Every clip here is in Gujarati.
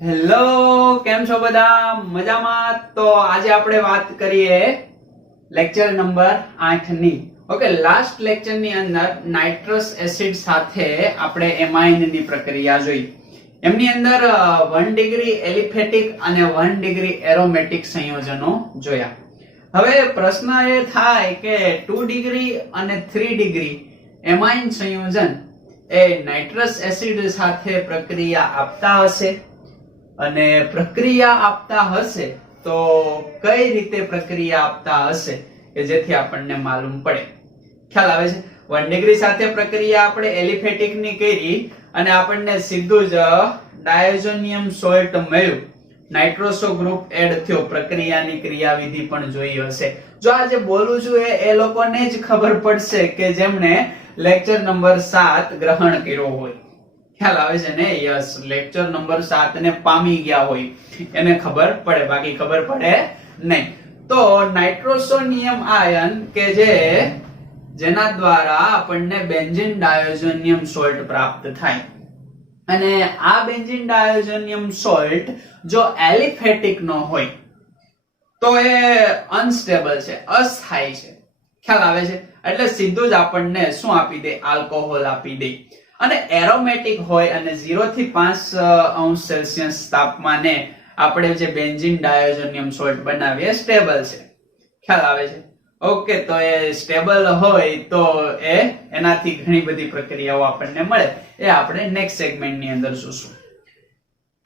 હેલો, કેમ છો બધા? મજામાં? તો આજે આપણે વાત કરીએ લેક્ચર નંબર 8 ની. ઓકે, લાસ્ટ લેક્ચર ની અંદર નાઇટ્રસ એસિડ સાથે આપણે એમાઇન ની પ્રક્રિયા જોઈ. એમની અંદર 1 ડિગ્રી એલિફેટિક અને 1 ડિગ્રી એરોમેટિક સંયોજનો જોયા. હવે પ્રશ્ન એ થાય કે 2 ડિગ્રી અને 3 ડિગ્રી એમાઇન સંયોજન એ નાઇટ્રસ એસિડ સાથે પ્રક્રિયા આપતા હશે, અને પ્રક્રિયા આપતા હશે તો કઈ રીતે પ્રક્રિયા આપતા હશે કે જેથી આપણને માલુમ પડે. ખ્યાલ આવે છે? 1 ડિગ્રી સાથે પ્રક્રિયા આપણે એલિફેટિક ની કરી અને આપણને સીધું જ ડાયઝોનિયમ સોલ્ટ મળ્યું, નાઇટ્રોસો ગ્રુપ એડ થયો. પ્રક્રિયાની ક્રિયાવિધિ પણ જોઈ હશે. જો આજે બોલું છું એ લોકોને જ ખબર પડશે કે જેમણે લેક્ચર નંબર 7 ગ્રહણ કર્યો હોય. ખ્યાલ આવે છે ને? યસ, લેક્ચર નંબર 7 ને પામી ગયા હોય એને ખબર પડે, બાકી ખબર પડે નહીં. તો નાઇટ્રોસોનિયમ આયન કે જેના દ્વારા આપણને બેન્ઝીન ડાયોઝોનિયમ સોલ્ટ પ્રાપ્ત થાય, અને આ બેન્ઝીન ડાયોઝોનિયમ સોલ્ટ જો એલિફેટિક નો હોય તો એ અનસ્ટેબલ છે, અસ્થાયી છે. ખ્યાલ આવે છે? એટલે સીધું જ આપણને શું આપી દે? આલ્કોહોલ આપી દે. અને એરોમેટિક હોય અને 0 થી 5°C તાપમાને આપણે જે બેન્ઝીન ડાયોઝોનિયમ સોલ્ટ બનાવીએ સ્ટેબલ છે. ખ્યાલ આવે છે? ઓકે, તો એ સ્ટેબલ હોય તો એનાથી ઘણી બધી પ્રક્રિયાઓ આપણને મળે. એ આપણે નેક્સ્ટ સેગમેન્ટ ની અંદર જોશું.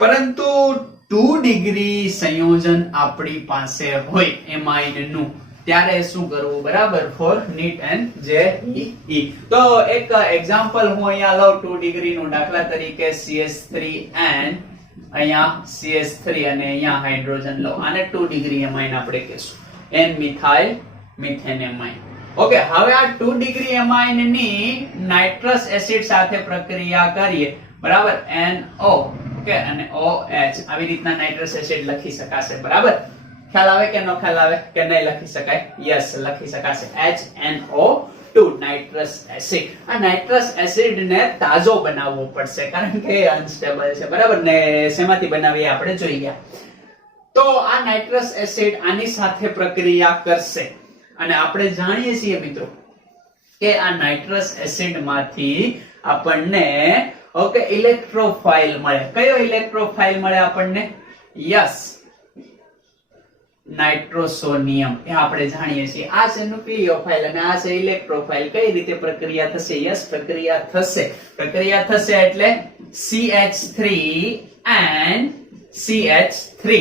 પરંતુ 2 ડિગ્રી સંયોજન આપણી પાસે હોય એમાઇન નું, ત્યારે શું કરવું? બરાબર, ફોર નીટ એન્ડ JEE. તો એક એક્ઝામ્પલ હું અહીંયા લઉં 2 ડિગ્રી નું. દાખલા તરીકે CH3N, અહીંયા CH3 અને અહીંયા હાઇડ્રોજન લઉં. આને 2 ડિગ્રી એમાઇન આપણે કહીશું, N methyl methane amine. Okay, હવે આ 2 ડિગ્રી એમાઇન ની નાઇટ્રસ એસિડ સાથે પ્રક્રિયા કરીએ, બરાબર, NO, ઓકે, અને OH. આવી રીતના નાઇટ્રસ એસિડ લખી શકાશે. બરાબર, ખ્યાલ આવે કે ન ખ્યાલ આવે? કે નહીં લખી શકાય? યસ, લખી શકાશે. HNO2 nitrous acid. આ નાઇટ્રસ એસિડ ને તાજો બનાવવો પડશે કારણ કે અનસ્ટેબલ છે. બરાબર ને? શેમાંથી બનાવીએ આપણે જોઈ ગયા. તો આ નાઇટ્રસ એસિડ આની સાથે પ્રક્રિયા કરશે, અને આપણે જાણીએ છીએ મિત્રો કે આ નાઇટ્રસ એસિડ માંથી આપણને ઓકે ઇલેક્ટ્રોફાઇલ મળે. કયો ઇલેક્ટ્રોફાઇલ મળે આપણને? યસ, નાઇટ્રોસોનિયમ. એ આપણે જાણીએ છીએ. આ છે ન્યુક્લિયોફાઇલ અને આ છે ઇલેક્ટ્રોફાઇલ. કઈ રીતે પ્રક્રિયા થશે? યસ, પ્રક્રિયા થશે. પ્રક્રિયા થશે એટલે CH3 and CH3.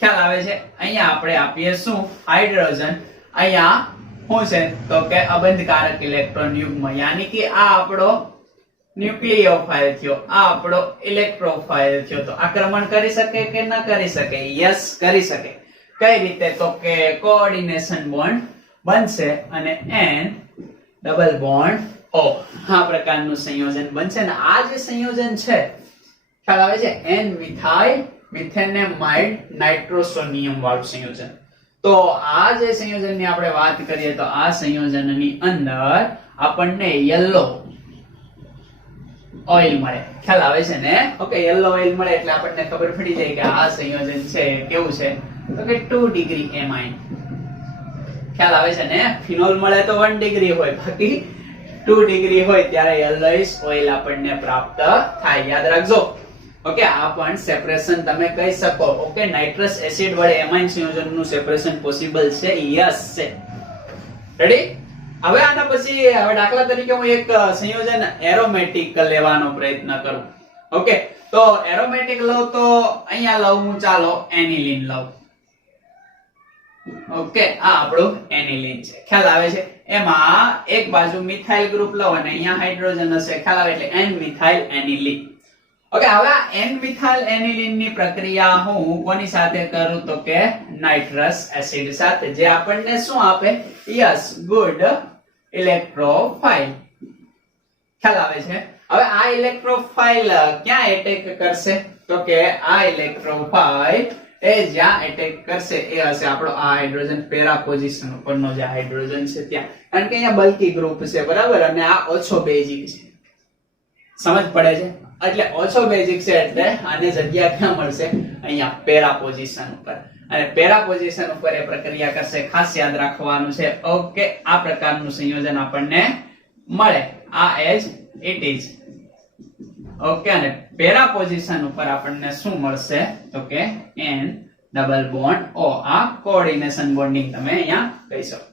ખ્યાલ આવે છે? અહીંયા આપણે આપીએ શું? હાઇડ્રોજન. અહીંયા શું છે તો કે અબંધકારક ઇલેક્ટ્રોન યુગ્મ, યાની કે આ આપણો ન્યુક્લિયોફાઇલ થયો, આ આપણો ઇલેક્ટ્રોફાઇલ થયો. તો આક્રમણ કરી શકે કે ન કરી શકે? યસ, કરી શકે. કઈ રીતે? તો કે કોઓર્ડિનેશન બોન્ડ બનશે અને N ડબલ બોન્ડ O. આ પ્રકારનું સંયોજન બનશે. અને આ જે સંયોજન છે, ખ્યાલ આવે છે? N મિથાઇલ મિથેનેમાઇડ નાઇટ્રોસોનિયમ વાળું સંયોજન. તો આ જે સંયોજનની આપણે વાત કરીએ તો આ સંયોજનની અંદર આપણને યલો ઓઇલ મળે. ખ્યાલ આવે છે ને? ઓકે, યલો ઓઇલ મળે એટલે આપણને ખબર પડી જાય કે આ સંયોજન છે કેવું છે તો કે 2 ડિગ્રી એમાઇન. ખ્યાલ આવે છે ને? ફિનોલ મળે તો 1 ડિગ્રી હોય, બાકી 2 ડિગ્રી હોય ત્યારે યલોઇશ ઓઇલ આપણને પ્રાપ્ત થાય. યાદ રાખજો. ઓકે, આ પણ સેપરેશન તમે કહી શકો. ઓકે, નાઇટ્રસ એસિડ વડે એમાઇન સંયોજનનું સેપરેશન પોસિબલ છે? યસ છે. રેડી? હવે આના પછી હવે દાખલા તરીકે હું એક સંયોજન એરોમેટિક લેવાનો પ્રયત્ન કરું. ઓકે, તો એરોમેટિક લઉં તો અહીંયા લઉં હું, ચાલો એનિલિન લઉં. ઓકે, આ આપણું એનિલિન છે. ખ્યાલ આવે છે? એમાં એક બાજુ મિથાઇલ ગ્રુપ લઉં અને અહીંયા હાઇડ્રોજન હશે. ખ્યાલ આવે? એટલે N મિથાઇલ એનિલિન. ઓકે, હવે આ N મિથાઇલ એનિલિન ની પ્રક્રિયા હું કોની સાથે કરું તો કે નાઇટ્રસ એસિડ સાથે, જે આપણને શું આપે? Yes, good electrophile. ખ્યાલ આવે છે? હવે આ ઇલેક્ટ્રોફાઇલ ક્યાં એટેક કરશે તો કે આ ઇલેક્ટ્રોફાઇલ એ જ્યાં એટેક કરશે એ હશે આપણો આ હાઇડ્રોજન પેરા પોઝિશન ઉપરનો જે હાઇડ્રોજન છે ત્યાં, કારણ કે અહીંયા બલ્કી ગ્રુપ છે. બરાબર, અને આ ઓછો બેઝિક છે. સમજ પડે છે? એટલે ઓછો બેઝિક છે એટલે આને જગ્યા ક્યાં મળશે? અહીંયા પેરા પોઝિશન ઉપર. અને પેરા પોઝિશન ઉપર એ પ્રક્રિયા કરશે. ખાસ યાદ રાખવાનું છે. ઓકે, આ પ્રકારનું સંયોજન આપણને મળે. આ એજ ઇટ ઇઝ. ઓકે, અને પેરા પોઝિશન ઉપર આપણને શું મળશે? તો કે n ડબલ બોન્ડ O. આ કોઓર્ડિનેશન બોન્ડિંગ તમે અહીંયા કહી શકો.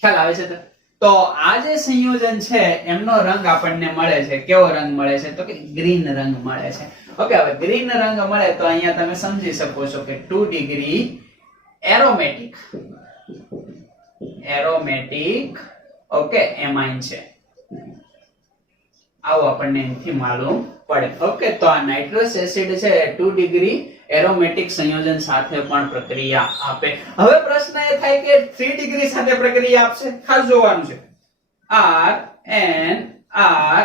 ખ્યાલ આવે છે? તો આ જે સંયોજન છે એમનો રંગ આપણને મળે છે. કેવો રંગ મળે છે? તો કે ગ્રીન રંગ મળે છે. ઓકે, હવે ગ્રીન રંગ મળે તો અહીંયા તમે સમજી શકો છો કે 2 ડિગ્રી એરોમેટિક ઓકે એમાઇન છે. આવું આપણને એથી માલુમ પડે. ઓકે, તો આ નાઇટ્રસ એસિડ છે 2 ડિગ્રી એરોમેટિક સંયોજન સાથે પણ પ્રક્રિયા આપે. હવે પ્રશ્ન એ થાય કે 3 ડિગ્રી સાથે પ્રક્રિયા આપશે. ખાસ જોવાનું છે. R N R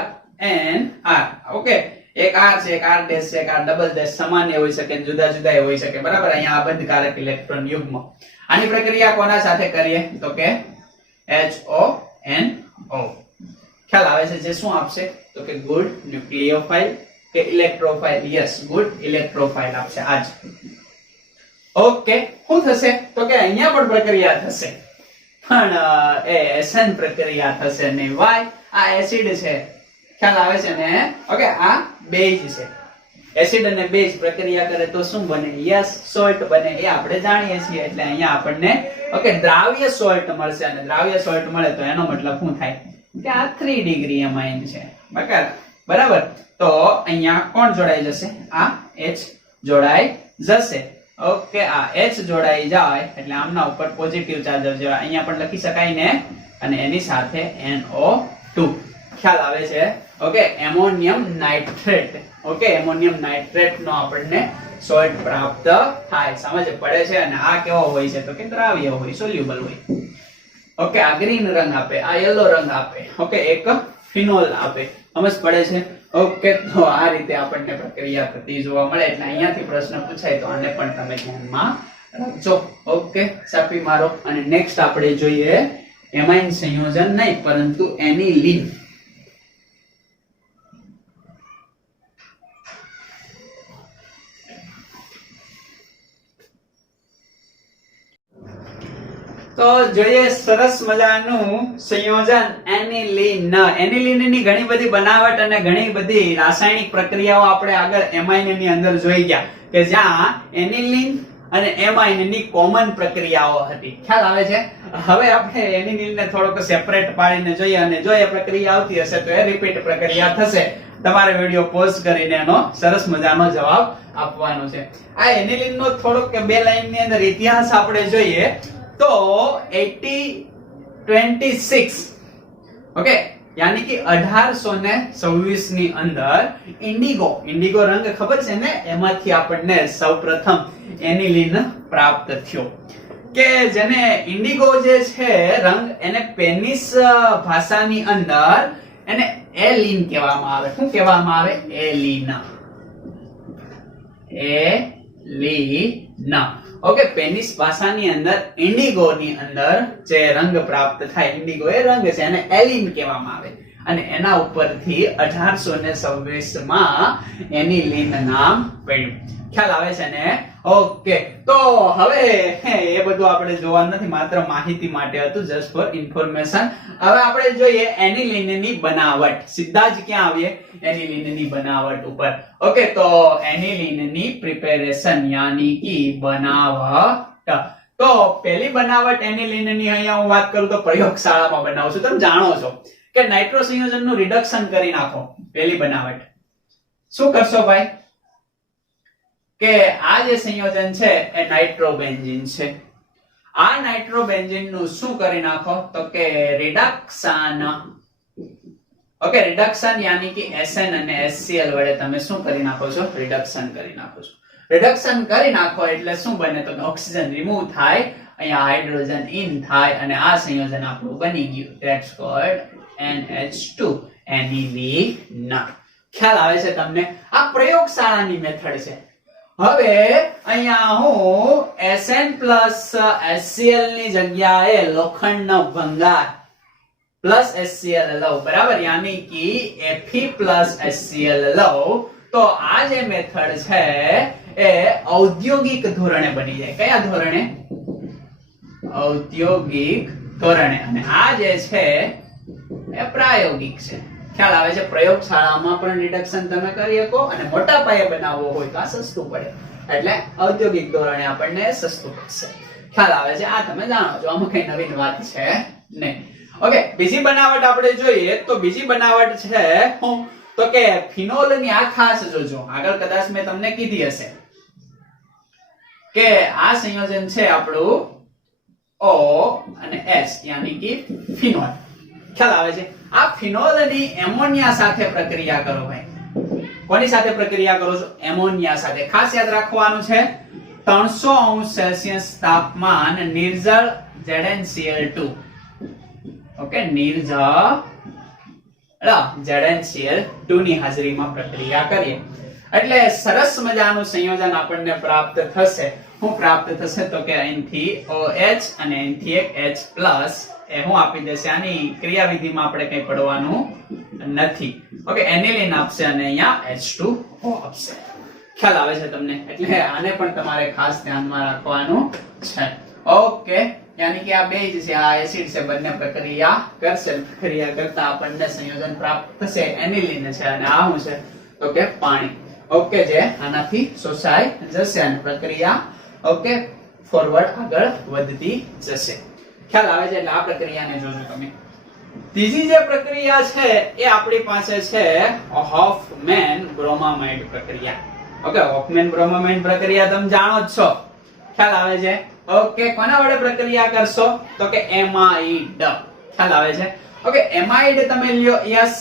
N R. Okay, એક R છે, એક R ડેશ છે, એક R ડબલ ડેશ સામાન્ય હોઈ શકે, જુદા જુદા હોઈ શકે. બરાબર? અહીંયા આબદ્ધકારક ઇલેક્ટ્રોન યુગ્મ. આની પ્રક્રિયા કોના સાથે કરીએ? તો કે HONO. ખ્યાલ આવે છે? જે શું આપશે? તો કે ગુડ ન્યુક્લિયોફાઇલ કે ઇલેક્ટ્રોફાઇલ. યસ, ગુડ ઇલેક્ટ્રોફાઇલ આપશે. આજ ઓકે, શું થશે? તો કે અહીંયા પણ પ્રક્રિયા થશે, પણ એ SN પ્રક્રિયા થશે નહીં. વાય? આ એસિડ છે. ખ્યાલ આવે છે ને? ઓકે, આ બેઝ છે. એસિડ અને બેઝ પ્રક્રિયા કરે તો શું બને? યસ, સોલ્ટ બને. એ આપણે જાણીએ છીએ. એટલે અહીંયા આપણને ઓકે દ્રાવ્ય સોલ્ટ મળશે. અને દ્રાવ્ય સોલ્ટ મળે તો એનો મતલબ શું થાય? કે આ 3 ડિગ્રી એમાઇન છે. બરાબર? તો અહીંયા કોણ જોડાઈ જશે? આ H જોડાઈ જશે. ઓકે, આ H જોડાઈ જાય એટલે આમના ઉપર પોઝિટિવ ચાર્જ આવશે. અહીંયા પણ લખી શકાય ને? અને એની સાથે NO2. ખ્યાલ આવે છે? Okay, ammonium nitrate. Okay, ammonium nitrate નો આપણને સોલ્ટ પ્રાપ્ત થાય. સમજ પડે છે? અને આ કેવો હોય છે? તો કે દ્રાવ્ય હોય, સોલ્યુબલ હોય. ઓકે, આ ગ્રીન રંગ આપે, આ યલો રંગ આપે. ઓકે, એક ફિનોલ આપે. સમજ પડે છે? ઓકે, તો આ રીતે આપણને પ્રક્રિયા થતી જોવા મળે. એટલે અહીંયાથી પ્રશ્ન પૂછાય તો આને પણ તમે ધ્યાનમાં રાખજો. ઓકે, છાપી મારો. અને નેક્સ્ટ આપણે જોઈએ એમાઇન સંયોજન નહીં પરંતુ એનિલીન. તો જોઈએ સરસ મજાનું સંયોજન એનિલીન. એનિલીનની ઘણી બધી બનાવટ અને ઘણી બધી રાસાયણિક પ્રક્રિયાઓ આપણે આગળ એમાઇન ની અંદર જોઈ ગયા કે જ્યાં એનિલીન અને એમાઇન ની કોમન પ્રક્રિયાઓ હતી. ખ્યાલ આવે છે? હવે આપણે એનિલીન ને થોડોક સેપરેટ પાડીને જોઈએ અને જો એ પ્રક્રિયા આવતી હશે તો એ રિપીટ પ્રક્રિયા થશે. તમારે વિડિયો પોઝ કરીને એનો સરસ મજાનો જવાબ આપવાનો છે. આ એનિલીન નો થોડોક બે લાઈન ની અંદર ઇતિહાસ આપણે જોઈએ તો 1826 ઓકે यानी कि 1826 ની અંદર ઇન્ડિગો રંગ ખબર છે ને? એમાંથી આપણને સૌપ્રથમ એનિલીન પ્રાપ્ત થયો. કે જેને ઇન્ડિગો જે છે રંગ એને સ્પેનિશ ભાષાની અંદર એને એલિન કહેવામાં આવે. શું કહેવામાં આવે? એલિન. ઓકે, સ્પેનિશ ભાષાની અંદર ઇન્ડિગો ની અંદર જે રંગ પ્રાપ્ત થાય, ઇન્ડિગો એ રંગ છે, એને એલિન કહેવામાં આવે. અને એના ઉપરથી 1826 માં એનિલીન નામ પડ્યું. ખ્યાલ આવે છે ને? ઓકે, તો હવે એ બધું આપણે જોવાનું નથી, માત્ર માહિતી માટે હતું, જસ્ટ ફોર ઇન્ફોર્મેશન. હવે આપણે જોઈએ એનિલીન ની બનાવટ. સીધા જ ક્યાં આવીએ? એનિલીન ની બનાવટ ઉપર. ઓકે, તો એનિલીન ની પ્રિપેરેશન યાની કે બનાવટ. તો પહેલી બનાવટ એનિલીન ની અહીંયા હું વાત કરું તો પ્રયોગશાળામાં બનાવું છું. તમે જાણો છો કે નાઇટ્રો સંયોજનનું રિડક્શન કરી નાખો. પહેલી બનાવટ શું કરશો ભાઈ? કે આ જે સંયોજન છે એ નાઇટ્રોબેન્ઝીન છે. આ નાઇટ્રોબેન્ઝીન નું શું કરી નાખો? તો કે રિડક્શન. ઓકે, રિડક્શન યાની કે SN અને HCl વડે તમે શું કરી નાખો છો? રિડક્શન કરી નાખો છો. રિડક્શન કરી નાખો એટલે શું બને? તો ઓક્સિજન રિમૂવ થાય, અહીંયા હાઇડ્રોજન ઇન થાય અને આ સંયોજન આપણું બની ગયું. That's cold NH2 એનિલીન. ખ્યાલ આવે છે તમને? આ પ્રયોગશાળાની મેથડ છે. હવે અહીંયા હું SN પ્લસ HCl ની જગ્યાએ લોખંડનો ભંગાર પ્લસ HCl લઉં, બરાબર, યાની કે Fe પ્લસ HCl લઉં, તો આ જે મેથડ છે એ ઔદ્યોગિક ધોરણે બની જાય. કયા ધોરણે? ઔદ્યોગિક ધોરણે. અને આ જે છે એ પ્રાયોગિક છે. ખ્યાલ આવે છે? પ્રયોગશાળામાં પણ રિડક્શન તમે કરી શકો અને મોટા પાયે બનાવવો હોય તો આ સસ્તું પડે, એટલે ઔદ્યોગિક ધોરણે આપણને સસ્તું પડશે. ખ્યાલ આવે છે? આ તમે જાણો છો, આમાં કઈ નવીન વાત છે નહીં. ઓકે, બીજી બનાવટ આપણે જોઈએ તો બીજી બનાવટ છે હું તો કે ફિનોલ ની. આ ખાસ જોજો, આગળ કદાચ મેં તમને કીધી હશે કે આ સંયોજન છે આપણું O અને S, યાની કે ફિનોલ. ખ્યાલ આવે છે? આ ફિનોલ ની એમોનિયા સાથે પ્રક્રિયા કરો ભાઈ. કોની સાથે પ્રક્રિયા કરો છો? એમોનિયા સાથે. ખાસ યાદ રાખવાનું છે 300°C તાપમાન નિર્જળ ZnCl2. ઓકે, નિર્જળ ZnCl2 ની હાજરીમાં પ્રક્રિયા કરીએ એટલે સરસ મજાનું સંયોજન આપણને પ્રાપ્ત થશે. શું પ્રાપ્ત થશે તો કે અહીંથી OH અને અહીંથી એક H+ એ હું આપી દેશે. આની ક્રિયાવિધિમાં આપણે કઈ પડવાનું નથી. ઓકે, એનિલિન આપશે અને અહીંયા H2O આપશે. ખ્યાલ આવે છે તમને? એટલે આને પણ તમારે ખાસ ધ્યાનમાં રાખવાનું છે. ઓકે, યાની કે આ બે જ છે, આ એસિડ છે, બંને પ્રક્રિયા કરશે. પ્રક્રિયા કરતા આપણને સંયોજન પ્રાપ્ત થશે, એનિલિન છે, અને આ શું છે તો કે પાણી. ઓકે, જે આનાથી શોષાઈ જશે અને પ્રક્રિયા ઓકે ફોરવર્ડ આગળ વધતી જશે. ખ્યાલ આવે છે? એટલે આ પ્રક્રિયાને જોજો તમે. ત્રીજી જે પ્રક્રિયા છે એ આપણી પાસે છે હોફમેન બ્રોમામાઇડ પ્રક્રિયા. ઓકે, હોફમેન બ્રોમામાઇડ પ્રક્રિયા તમે જાણો જ છો. ખ્યાલ આવે છે? ઓકે, કોના વડે પ્રક્રિયા કરશો તો કે એમાઇડ. ખ્યાલ આવે છે? ઓકે, એમાઇડ તમે લ્યો. યસ,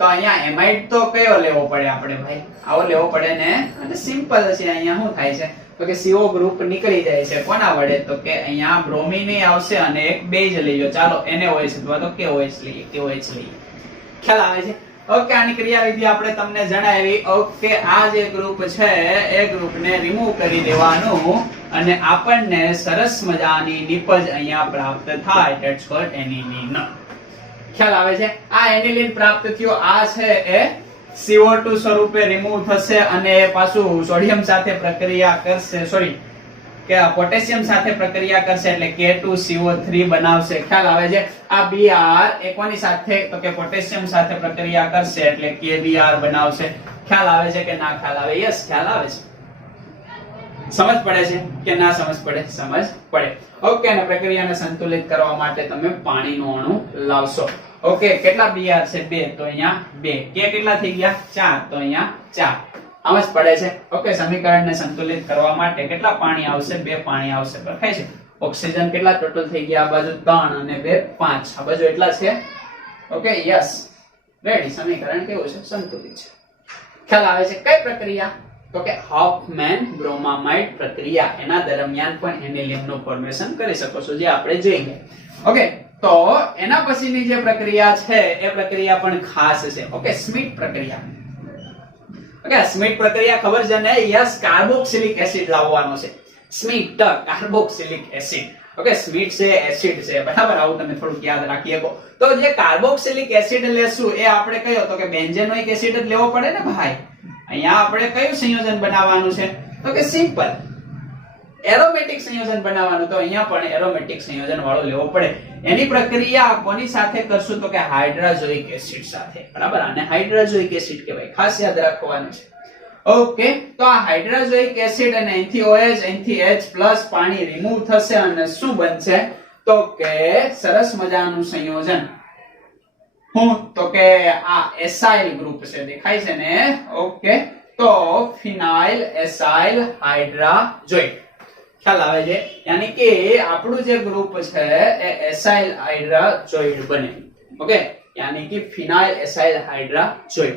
તો અહીંયા એમાઇડ તો કયો લેવો પડે આપણે ભાઈ? આવો લેવો પડે ને. અને સિમ્પલ છે. અહીંયા શું થાય છે તો કે CO ગ્રુપ નીકળી જાય છે. કોના વડે તો કે અહીંયા બ્રોમિન આવશે અને એક બેઝ લઈ લો. ચાલો NaOH અથવા તો KOH લઈએ, KOH લઈએ. ખ્યાલ આવે છે? ઓકે, આની ક્રિયાવિધિ આપણે તમને જણાવી. ઓકે, આ જે ગ્રુપ છે એ ગ્રુપને રિમૂવ કરી દેવાનું અને આપણને સરસ મજાની નિપજ અહીંયા પ્રાપ્ત થાય. That's cold aniline. ખ્યાલ આવે છે? આ એનિલિન પ્રાપ્ત થયો. આ છે એ CO2 સ્વરૂપે રિમૂવ થશે અને પાછું સોડિયમ સાથે પ્રક્રિયા કરશે, સોરી કે પોટેશિયમ સાથે પ્રક્રિયા કરશે એટલે K2CO3 બનાવશે. ખ્યાલ આવે છે? આ Br એ કોની સાથે તો કે પોટેશિયમ સાથે પ્રક્રિયા કરશે એટલે KBr બનાવશે. ખ્યાલ આવે છે કે ના ખ્યાલ આવે? યસ, ખ્યાલ આવે છે. સમજ પડે છે કે ના સમજ પડે? સમજ પડે. ઓકે, અને પ્રક્રિયાને સંતુલિત કરવા માટે તમે પાણીનો અણુ લાવશો. ઓકે, કેટલા Br છે? 2, તો અહીંયા 2. K કેટલા થઈ ગયા? 4, તો અહીંયા 4. સમજ પડે છે? ઓકે, સમીકરણને સંતુલિત કરવા માટે કેટલા પાણી આવશે? 2 પાણી આવશે. બરાબર છે? ઓક્સિજન કેટલા ટોટલ થઈ ગયા? આ બાજુ 3 અને 2 5. આ બાજુ એટલા છે. Okay, yes, ready. સમીકરણ કેવું છે? સંતુલિત છે. ખ્યાલ આવે છે? કઈ પ્રક્રિયા તો કે હોફમેન બ્રોમામાઇડ પ્રક્રિયા. એના દરમિયાન પણ એનિલિનનું ફોર્મેશન કરી શકો છો, જે આપણે જોઈ ગયા. ઓકે, તો એના પછીની જે પ્રક્રિયા છે એ પ્રક્રિયા પણ ખાસ છે. ઓકે, સ્મિટ પ્રક્રિયા. ઓકે, સ્મિટ પ્રક્રિયા ખબર છે ને? યસ, કાર્બોક્સિલિક એસિડ લાવવાનો છે. સ્મિટ કાર્બોક્સિલિક એસિડ. ઓકે, સ્મિટ છે, એસિડ છે, બરાબર. આવું તમે થોડુંક યાદ રાખી શકો. તો જે કાર્બોક્સિલિક એસિડ લેશું એ આપણે કયો તો કે બેન્ઝેનોઇક એસિડ જ લેવો પડે ને ભાઈ. અહીંયા આપણે કયું સંયોજન બનાવવાનું છે તો કે સિમ્પલ એરોમેટિક સંયોજન બનાવવાનું. તો અહીંયા પણ એરોમેટિક સંયોજન વાળો લેવો પડે. એની પ્રક્રિયા કોની સાથે કરશું તો કે હાઇડ્રોજોઇક એસિડ સાથે. બરાબર, આને હાઇડ્રોજોઇક એસિડ કહેવાય. ખાસ યાદ રાખવાનું છે. ઓકે, તો આ હાઇડ્રોજોઇક એસિડ અને અહીંથી OH અહીંથી H+ પાણી રિમૂવ થશે અને શું બનશે તો કે સરસ મજાનું સંયોજન. હું તો કે આ એસાઇલ ગ્રુપ છે, દેખાય છે ને? ઓકે, તો ફિનાઇલ એસાઇલ હાઇડ્રોજોઇક. ખ્યાલ આવે છે? યાની કે આપણું જે ગ્રુપ છે એ એસાઇલ હાઇડ્રોજોઇડ બને. ઓકે, યાની કે ફિનાઇલ એસાઇલ હાઇડ્રોજોઇડ.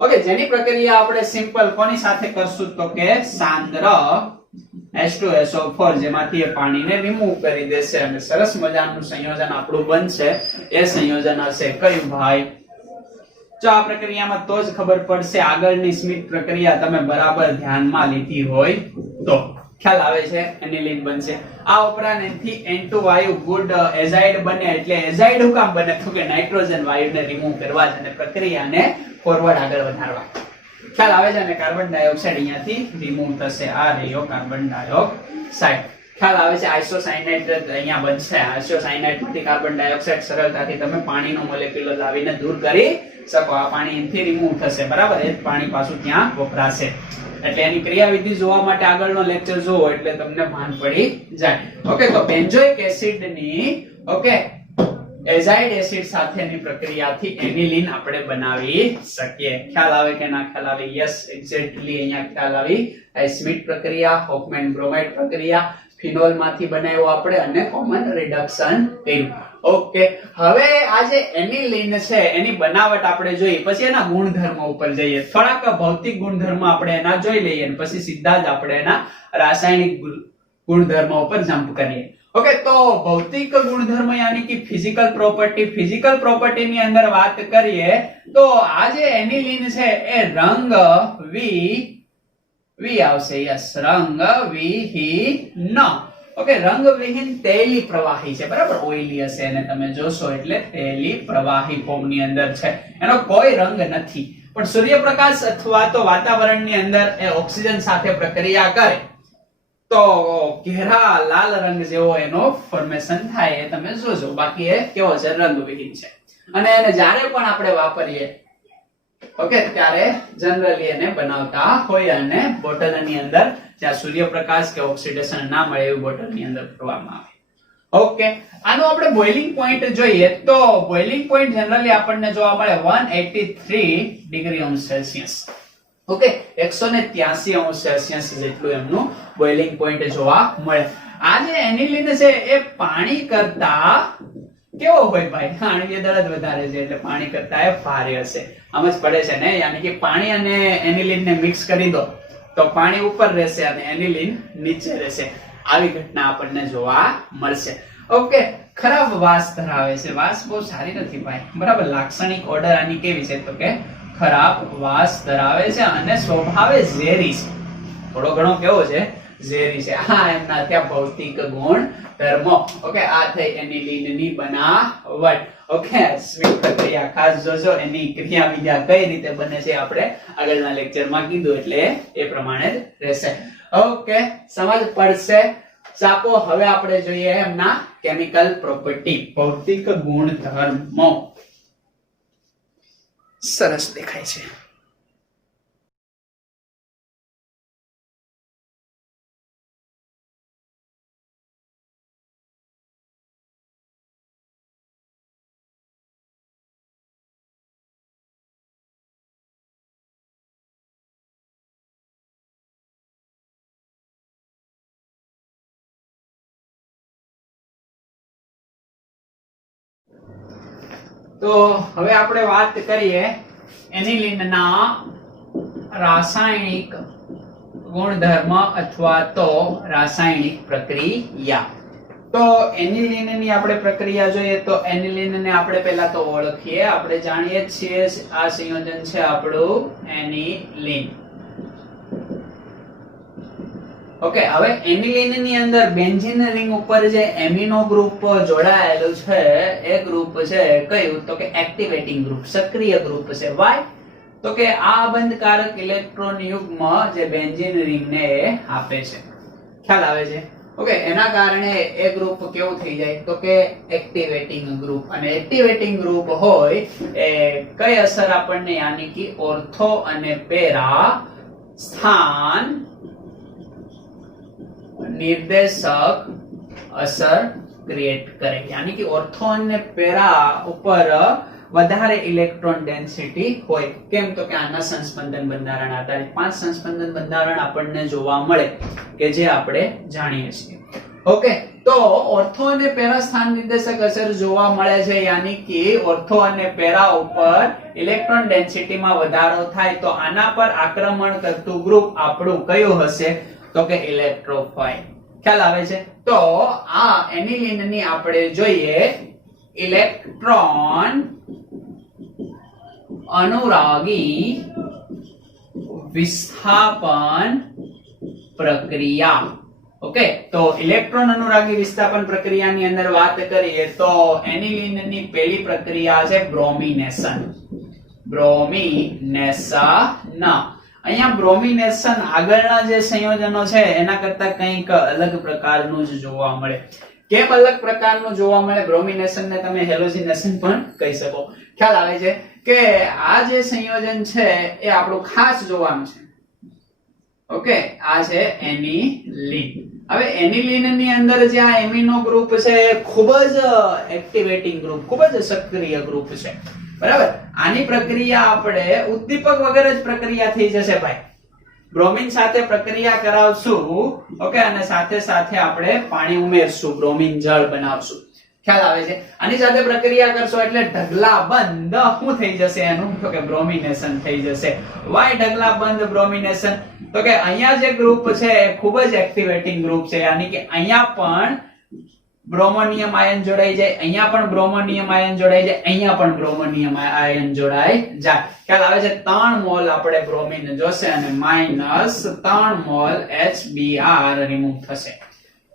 ઓકે, જેની પ્રક્રિયા આપણે સિમ્પલ કોની સાથે કરશું તો કે સાંદ્ર H2SO4, જેમાંથી એ પાણીને રિમૂવ કરી દેશે અને સરસ મજાનું સંયોજન આપણું બનશે. એ સંયોજન હશે કયું ભાઈ? જો આ પ્રક્રિયામાં તો જ ખબર પડશે. આગળની સ્મિટ પ્રક્રિયા તમે બરાબર ધ્યાનમાં લીધી હોય તો. ખ્યાલ આવે છે, એનિલિન બનશે. આ ઉપરાંત એથી N2 વાયુ ગુડ એઝાઇડ બને. એટલે એઝાઇડ શું કામ બને? તો કે નાઇટ્રોજન વાયુને રિમૂવ કરવા છે અને પ્રક્રિયાને ફોરવર્ડ આગળ વધારવા. ખ્યાલ આવે છે. અને કાર્બન ડાયોક્સાઇડ અહીંયાથી રિમૂવ થશે. આ રહ્યો કાર્બન ડાયોક્સાઇડ. ખ્યાલ આવે છે. આઇસોસાયનાઇડ અહીંયા બનશે. આઇસોસાયનાઇડ માંથી કાર્બન ડાયોક્સાઇડ સરળતાથી તમે પાણીનો મોલેક્યુલ લાવીને દૂર કરી શકો. આ પાણી એથી રિમૂવ થશે, બરાબર. એ પાણી પાછું ત્યાં વપરાશે. એટલે એની ક્રિયાવિધિ જોવા માટે આગળનો લેક્ચર જોવો એટલે તમને ભાન પડી જાય. ઓકે, તો બેન્ઝોઇક એસિડ ની એઝાઇડ એસિડ સાથેની પ્રક્રિયાથી એનિલિન આપણે બનાવી શકીએ. ખ્યાલ આવે કે ના ખ્યાલ આવે? યસ, એક્ઝેક્ટલી અહીંયા ખ્યાલ આવી. સ્મિટ પ્રક્રિયા, હોફમેન બ્રોમાઇડ પ્રક્રિયા, ફિનોલ માંથી બનાવ્યો આપણે અને કોમન રિડક્શન કર્યું. ઓકે, હવે આ જે એનિલિન છે એની બનાવટ આપણે જોઈ, પછી એના ગુણધર્મો ઉપર જઈએ. થોડાક ભૌતિક ગુણધર્મો આપણે એના જોઈ લઈએ અને પછી સીધા જ આપણે એના રાસાયણિક ગુણધર્મો ઉપર જમ્પ કરીએ. ઓકે, તો ભૌતિક ગુણધર્મ યાની કે ફિઝિકલ પ્રોપર્ટી ની અંદર વાત કરીએ તો આ જે એનિલિન છે એ રંગ વી આવશે. યસ, રંગ વિહીન. ઓકે, રંગવિહીન તૈલી પ્રવાહી છે, બરાબર. ઓઇલી હશે અને તમે જોશો એટલે તૈલી પ્રવાહી ફોર્મ ની અંદર છે. એનો કોઈ રંગ નથી. પણ સૂર્યપ્રકાશ અથવા તો વાતાવરણની અંદર એ ઓક્સિજન સાથે પ્રક્રિયા કરે તો ઘેરા લાલ રંગ જેવો એનો ફોર્મેશન થાય. એ તમે જોજો. બાકી એ કેવો છે? રંગવિહીન છે. અને એને જ્યારે પણ આપણે વાપરીએ ઓકે ત્યારે જનરલી એને બનાવતા હોય અને બોટલની અંદર જ્યાં સૂર્યપ્રકાશ કે ઓક્સિડેશન ના મળે એવી બોટલની અંદર ભરવામાં આવે. ઓકે, આનો આપણે બોઇલિંગ પોઈન્ટ જોઈએ તો બોઇલિંગ પોઈન્ટ જનરલી આપણને જોવા મળે 183 ડિગ્રી અંશ સેલ્સિયસ. ઓકે, 183 અંશ સેલ્સિયસ જેટલું એમનું બોઇલિંગ પોઈન્ટ જોવા મળે. આ જે એનિલિન છે એ પાણી કરતા કેવો હોય ભાઈ? પાણી દળ વધારે છે એટલે પાણી કરતા એ ભારે હશે. આમ જ પડે છે ને? યાની કે પાણી અને એનિલિન ને મિક્સ કરી દો તો પાણી ઉપર રહેશે અને એનિલિન નીચે રહેશે. આવી ઘટના આપણને જોવા મળશે. ઓકે, ખરાબ વાસ ધરાવે છે. વાસ બહુ સારી નથી ભાઈ, બરાબર. લાક્ષણિક ઓર્ડર આની કેવી છે? તો કે ખરાબ વાસ ધરાવે છે અને સ્વભાવે ઝેરી છે. થોડો ઘણો કેવો છે? ઝેરી છે. આ એમના ત્યાં ભૌતિક ગુણ ધર્મો. ઓકે, આ થઈ એનિલિન ની બનાવટ. ઓકે, સ્મિત પ્રક્રિયા ખાસ જોજો. એની ક્રિયાવિધિ કઈ રીતે બને છે આપણે આગળના લેક્ચરમાં કીધું એટલે એ પ્રમાણે જ રહેશે. ઓકે, સમજ પડશે. ચાલો હવે આપણે જોઈએ એમના કેમિકલ પ્રોપર્ટી, ભૌતિક ગુણધર્મો. સરસ દેખાય છે. તો હવે આપણે વાત કરીએ એનિલિનના રાસાયણિક ગુણધર્મ અથવા તો રાસાયણિક પ્રક્રિયા. તો એનિલિનની આપણે પ્રક્રિયા જોઈએ તો એનિલિનને આપણે પહેલા તો ઓળખીએ. આપણે જાણીએ છીએ આ સંયોજન છે આપણું એનિલિન. ઓકે, હવે એનિલિન ની અંદર બેન્ઝીન રિંગ ઉપર જે એમિનો ગ્રુપ જોડાયેલું છે એ ગ્રુપ છે કયું? તો કે એક્ટિવેટિંગ ગ્રુપ, સક્રિય ગ્રુપ છે. વાય? તો કે આ બંધકારક ઇલેક્ટ્રોન યુગ્મ જે બેન્ઝીન રિંગ ને આપે છે. ખ્યાલ આવે છે? ઓકે, એના કારણે એ ગ્રુપ કેવું થઈ જાય? તો કે એક્ટિવેટિંગ ગ્રુપ. અને એક્ટિવેટિંગ ગ્રુપ હોય એ કઈ અસર આપણને યાની કે ઓર્થો અને પેરા સ્થાન નિર્દેશક અસર ક્રિએટ કરે. યાની કે ઓર્થો અને પેરા ઉપર વધારે ઇલેક્ટ્રોન ડેન્સિટી હોય. કેમ? તો કે આના સંસ્પંદન બંધારણ આધારિત 5 સંસ્પંદન બંધારણ આપણને જોવા મળે કે જે આપણે જાણીએ છીએ. ઓકે, તો ઓર્થો અને પેરા સ્થાન નિર્દેશક અસર જોવા મળે છે. યાની કે ઓર્થો અને પેરા ઉપર ઇલેક્ટ્રોન ડેન્સિટીમાં વધારો થાય તો આના પર આક્રમણ કરતું ગ્રુપ આપણું કયું હશે? તો કે ઇલેક્ટ્રોફાઇલ. ખ્યાલ આવે છે? તો આ એનિલિન ની આપણે જોઈએ ઇલેક્ટ્રોન અનુરાગી વિસ્થાપન પ્રક્રિયા. ઓકે, તો ઇલેક્ટ્રોન અનુરાગી વિસ્થાપન પ્રક્રિયાની અંદર વાત કરીએ તો એનિલિનની પહેલી પ્રક્રિયા છે બ્રોમિનેશન. બ્રોમિનેશન. અહીંયા બ્રોમિનેશન આગળના જે સંયોજનો છે એના કરતા કંઈક અલગ પ્રકારનું જ જોવા મળે. કેમ અલગ પ્રકારનું જોવા મળે? બ્રોમિનેશન ને તમે હેલોજિનેશન પણ કહી શકો. ખ્યાલ આવે છે કે આ જે સંયોજન છે એ આપણું ખાસ જોવાનું છે. ઓકે, આ છે એનિલીન. હવે એનિલીન ની અંદર જે આ એમિનો ગ્રુપ છે એ ખૂબ જ એક્ટિવેટિંગ ગ્રુપ, ખૂબ જ સક્રિય ગ્રુપ છે. બરાબર, આની પ્રક્રિયા આપણે ઉદ્દીપક વગર જ પ્રક્રિયા થઈ જશે ભાઈ. બ્રોમિન સાથે પ્રક્રિયા કરાવશું, ઓકે, અને સાથે સાથે આપણે પાણી ઉમેરશું, બ્રોમિન જળ બનાવશું. ખ્યાલ આવે છે? આની સાથે પ્રક્રિયા કરશો એટલે ઢગલા બંધ શું થઈ જશે એનું? તો કે બ્રોમિનેશન થઈ જશે. વાય ઢગલા બંધ બ્રોમિનેશન? તો કે અહીંયા જે ગ્રુપ છે એ ખૂબ જ એક્ટિવેટિંગ ગ્રુપ છે, યાની કે અહીંયા પણ બ્રોમોનિયમ આયન જોડાઈ જાય, અહીંયા પણ બ્રોમોનિયમ આયન જોડાઈ જાય, અહીંયા પણ બ્રોમોનિયમ આયન જોડાઈ જાય. ખ્યાલ આવે છે? 3 મોલ આપણે બ્રોમિન જોશે અને -3 મોલ HBr રિમૂવ થશે.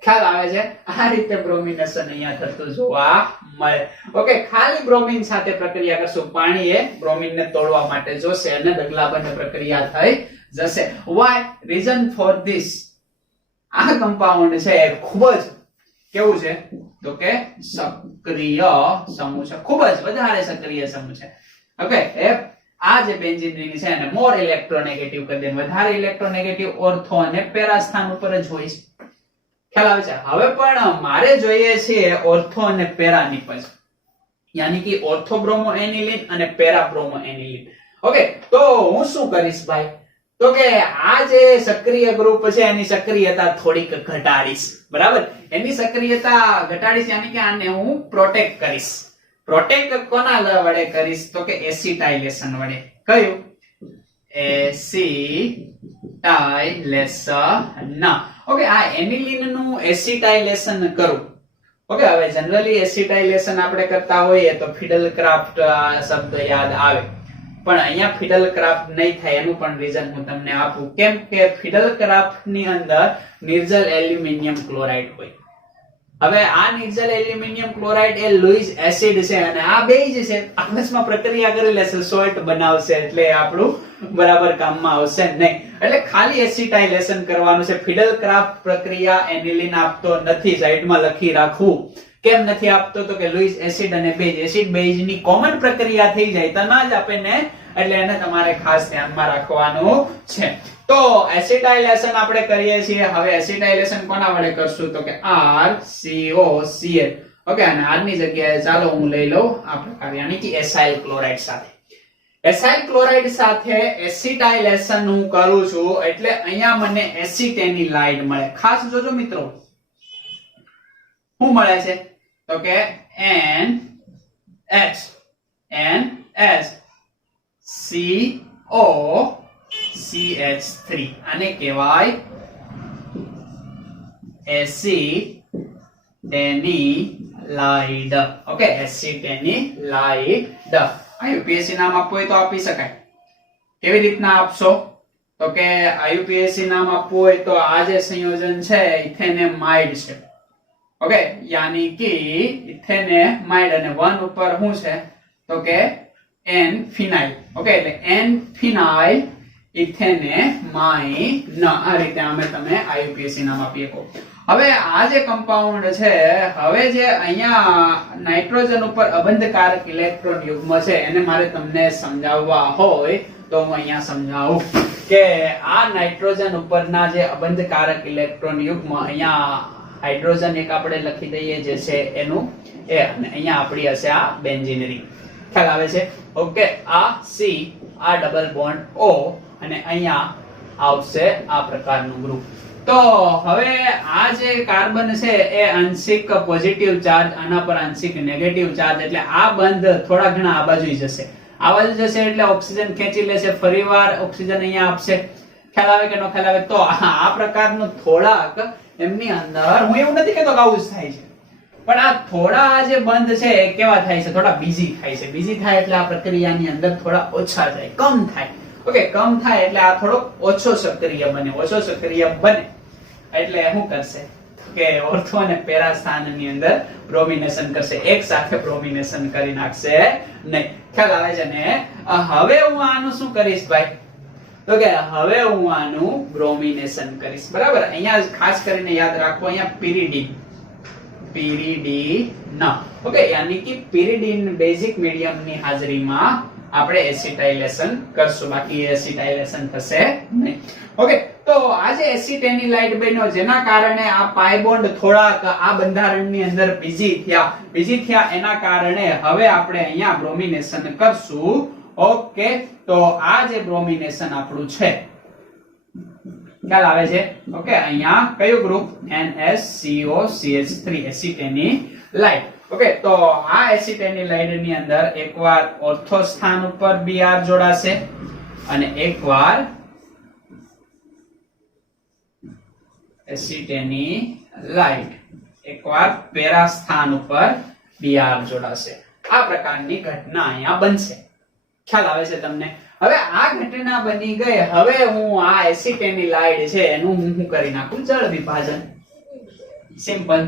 ખ્યાલ આવે છે? આ રીતે બ્રોમિનેશન અહીંયા થતું જોવા મળે. ઓકે, ખાલી બ્રોમિન સાથે પ્રક્રિયા કરશું, પાણી એ બ્રોમિન ને તોડવા માટે જોશે અને ઢગલાબંધ પ્રક્રિયા થઈ જશે. Why reason for this? આ કમ્પાઉન્ડ છે ખૂબ જ કેવું છે? તો કે સક્રિય સમૂહ છે, ખૂબ જ વધારે સક્રિય સમૂહ છે. ઓકે, આ જે બેન્ઝીન રિંગ છે એને મોર ઇલેક્ટ્રોનેગેટિવ કરી દે. વધારે ઇલેક્ટ્રોનેગેટિવ ઓર્થો અને પેરા સ્થાન ઉપર જ હોય છે. ખ્યાલ આવે છે? હવે પણ મારે જોઈએ છે ઓર્થો અને પેરા નિપજ, યાની કે ઓર્થો બ્રોમો એનિલિન અને પેરા બ્રોમો એનિલિન. ઓકે, તો હું શું કરીશ ભાઈ? તો કે આ જે સક્રિય ગ્રુપ છે એની સક્રિયતા થોડીક ઘટાડીશ. બરાબર, એની સક્રિયતા ઘટાડીશ, યાની કે આને હું પ્રોટેક્ટ કરીશ. પ્રોટેક્ટ કોના વડે કરીશ? તો કે એસિટાઇલેશન વડે. કયું? એસિટાઇલેશન. ઓકે, આ એનિલિન નું એસિટાઇલેશન કરું. ઓકે, હવે જનરલી એસિટાઇલેશન આપણે કરતા હોઈએ તો ફિડલક્રાફ્ટ શબ્દ યાદ આવે, પણ અહીંયા ફિડલક્રાફ્ટ નહીં થાય. એનું પણ રીઝન હું તમને આપું. કેમ કે ફિડલક્રાફ્ટ ની અંદર નિર્જલ એલ્યુમિનિયમ ક્લોરાઇડ હોય. હવે આ નિર્જલ એલ્યુમિનિયમ ક્લોરાઇડ એ લુઈસ એસિડ છે અને આ બેઝ છે, આપસમાં પ્રક્રિયા કરી લેશે, સોલ્ટ બનાવશે, એટલે આપણું બરાબર કામમાં આવશે નહીં. એટલે ખાલી એસિટાઇલેશન કરવાનું છે. ફિડલક્રાફ્ટ પ્રક્રિયા એનિલિન આપતો નથી, સાઈડમાં લખી રાખવું. કેમ નથી આપતો? તો કે લુઈસ એસિડ અને બેઝ, એસિડ બેઝ ની કોમન પ્રક્રિયા થઈ જાય તો ના જ આપે ને, એટલે એને તમારે ખાસ ધ્યાનમાં રાખવાનું છે. તો એસિટાઇલેશન આપણે કરીએ છીએ. હવે એસિટાઇલેશન કોના વડે કરશું? તો કે RCOCl. ઓકે, અને R ની જગ્યાએ ચાલો હું લઈ લઉં આ પ્રકાર, યાની કે એસાઇલ ક્લોરાઇડ સાથે. એસાઇલ ક્લોરાઇડ સાથે એસિટાઇલેશન હું કરું છું એટલે અહીંયા મને એસિટેનિલાઇડ મળે. ખાસ જોજો મિત્રો, શું મળે છે? તો કે NHCOCH3. આને કહેવાય એસિટેનિલાઇડ. ઓકે, એસિટેનિલાઇડ. આઈયુપીએસસી નામ આપવું હોય તો આપી શકાય. કેવી રીતના આપશો? તો કે આઈયુપીએસસી નામ આપવું હોય તો આ જે સંયોજન છે ઇથેનેમાઇડ છે. ઓકે, યાની કે ઇથેનેમાઇડ અને 1 ઉપર શું છે? તો કે N ફિનાઇલ. ઓકે, એટલે N ફિનાઇલ ઇથેનેમાઇડ. આ રીતે આમે તમે આઈયુપીએસસી નામ આપી શકો. હવે આ જે કમ્પાઉન્ડ છે, હવે જે અહીંયા નાઇટ્રોજન ઉપર અબંધકારક ઇલેક્ટ્રોન યુગ્મ છે એને મારે તમને સમજાવવા હોય તો હું અહીંયા સમજાવું કે આ નાઇટ્રોજન ઉપરના જે અબંધકારક ઇલેક્ટ્રોન યુગ્મ, અહીંયા હાઇડ્રોજન એક આપણે લખી દઈએ જે છે એનું એ, અને અહીંયા આપણી હશે આ બેન્ઝીન રિંગ. ખ્યાલ આવે છે? ઓકે, આ C, આ ડબલ બોન્ડ O અને અહીંયા આવશે આ પ્રકારનું ગ્રુપ. તો હવે આ જે કાર્બન છે એ આંશિક પોઝિટિવ ચાર્જ, આના પર આંશિક નેગેટિવ ચાર્જ, એટલે આ બંધ થોડા ઘણા આ બાજુ જશે. આ બાજુ જશે એટલે ઓક્સિજન ખેંચી લેશે, ફરીવાર ઓક્સિજન અહીંયા આપશે. ખ્યાલ આવે કે ન ખ્યાલ આવે? તો આ પ્રકારનું થોડાક એમની અંદર, હું એવું નથી કહેતો કે આવું જ થાય છે, પણ આ થોડા જે બંધ છે એ કેવા થાય છે? થોડા બીઝી થાય છે. બીઝી થાય એટલે આ પ્રક્રિયાની અંદર થોડા ઓછા જાય, કમ થાય. ઓકે, કમ થાય એટલે આ થોડો ઓછો સક્રિય બને. ઓછો સક્રિય બને એટલે શું કરશે કે ઓર્થો અને પેરા સ્થાનની અંદર બ્રોમિનેશન કરશે, એક સાથે બ્રોમિનેશન કરી નાખશે નહીં. ખ્યાલ આવે છે ને? હવે હું આનું શું કરીશ ભાઈ? તો કે હવે હું આનું બ્રોમિનેશન કરીશ. બરાબર? અહીંયા ખાસ કરીને યાદ રાખો, અહીંયા pyridine ઓકે, યાની કે pyridine બેઝિક મીડિયમ ની હાજરીમાં આપણે એસિટાઇલેશન કરશું, બાકી એસિટાઇલેશન થશે નહીં. ઓકે, તો આ જે એસિટેનિલાઇડ બન્યો જેના કારણે આ પાઈ બોન્ડ થોડાક આ બંધારણની અંદર બીજી થયા એના કારણે હવે આપણે અહીંયા બ્રોમિનેશન કરશું. ઓકે, તો આ જે બ્રોમિનેશન આપણું છે, ખ્યાલ આવે છે? ઓકે, અહીંયા કયું ગ્રુપ? NaCO-CH3 એસિટેનિલાઇડ. ઓકે, તો આ એસિટેનિલાઇડ ની અંદર એકવાર ઓર્થો સ્થાન ઉપર Br જોડાશે અને એકવાર એસિટેનિલાઇડ એકવાર પેરા સ્થાન ઉપર Br જોડાશે. આ પ્રકારની ઘટના અહીંયા બનશે. ખ્યાલ આવે છે તમને? હવે આ ઘટના બની ગઈ, હવે હું આ એસિટેનિલાઇડ છે એનું હું કરી નાખું જળ વિભાજન. સિમ્પલ,